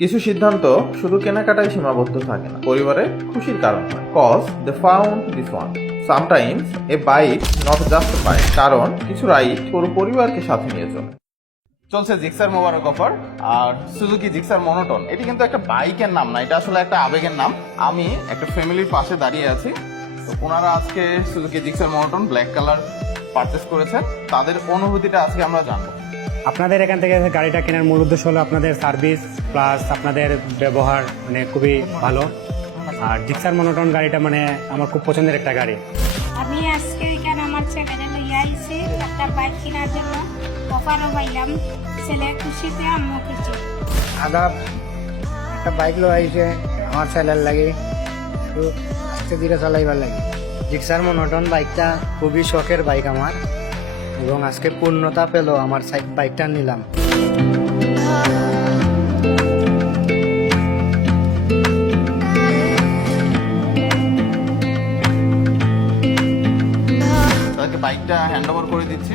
কিছু সিদ্ধান্ত শুধু কেনাকাটায় সীমাবদ্ধ থাকে না, পরিবারে খুশির কারণ হয়। Cause they found this one. Sometimes a bike not just bike, কারণ কিছু রাইড পুরো পরিবারকে সাথে নিয়ে চলে। চলছে জিক্সার মোবারক অফার আর সুজুকি জিক্সার মনোটন। এটি কিন্তু একটা বাইকের নাম না, এটা আসলে একটা আবেগের নাম। আমি একটা ফ্যামিলির পাশে দাঁড়িয়ে আছি, তো ওনারা আজকে Suzuki Gixxer monotone black colour purchase করেছেন। তাদের অনুভূতিটা আজকে আমরা জানবো। আপনাদের এখান থেকে গাড়িটা কেনার মূল উদ্দেশ্য হলো আপনাদের সার্ভিস প্লাস আপনাদের ব্যবহার মানে খুবই ভালো। আর জিক্সার মনোটন গাড়িটা মানে আমার খুব পছন্দের একটা গাড়ি। আমি আজকে এখানে আমার ছেলেকে লইয়া আইছি একটা বাইক কেনার জন্য। অফারও পাইলাম, ছেলে খুশিতে আমিও খুশি। আদাব একটা বাইক লো আইছে আমার ছেলের লাগে, একটু আস্তে ধীরে চালাইবার লাগে। জিক্সার মনোটন বাইকটা খুবই শখের বাইক আমার, এবং আজকে পূর্ণতা পেল আমার বাইকটা নিলাম। তাদেরকে বাইকটা হ্যান্ড ওভার করে দিচ্ছি।